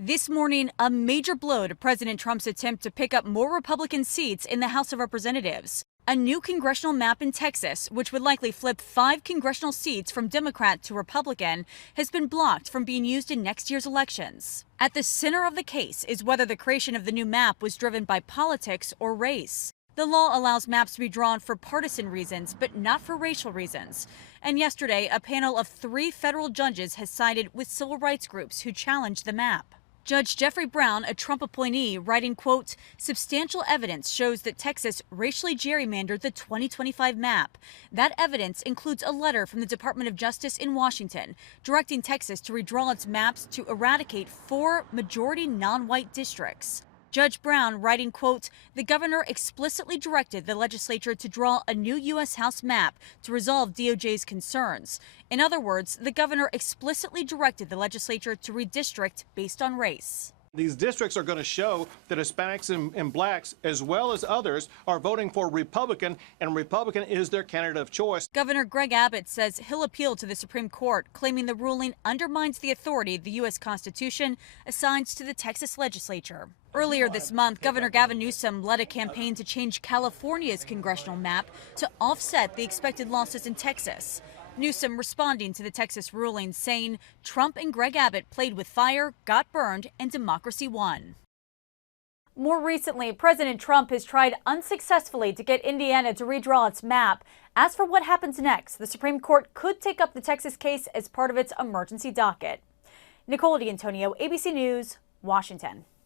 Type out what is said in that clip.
This morning, a major blow to President Trump's attempt to pick up more Republican seats in the House of Representatives. A new congressional map in Texas, which would likely flip 5 congressional seats from Democrat to Republican, has been blocked from being used in next year's elections. At the center of the case is whether the creation of the new map was driven by politics or race. The law allows maps to be drawn for partisan reasons, but not for racial reasons. And yesterday, a panel of 3 federal judges has sided with civil rights groups who challenged the map. Judge Jeffrey Brown, a Trump appointee, writing, quote, "Substantial evidence shows that Texas racially gerrymandered the 2025 map. That evidence includes a letter from the Department of Justice in Washington directing Texas to redraw its maps to eradicate 4 majority non-white districts." Judge Brown writing, quote, "The governor explicitly directed the legislature to draw a new U.S. House map to resolve DOJ's concerns. In other words, the governor explicitly directed the legislature to redistrict based on race." These districts are going to show that Hispanics and blacks, as well as others, are voting for Republican, and Republican is their candidate of choice. Governor Greg Abbott says he'll appeal to the Supreme Court, claiming the ruling undermines the authority the U.S. Constitution assigns to the Texas legislature. Earlier this month, Governor Gavin Newsom led a campaign to change California's congressional map to offset the expected losses in Texas. Newsom responding to the Texas ruling, saying Trump and Greg Abbott played with fire, got burned, and democracy won. More recently, President Trump has tried unsuccessfully to get Indiana to redraw its map. As for what happens next, the Supreme Court could take up the Texas case as part of its emergency docket. Nicole D'Antonio, ABC News, Washington.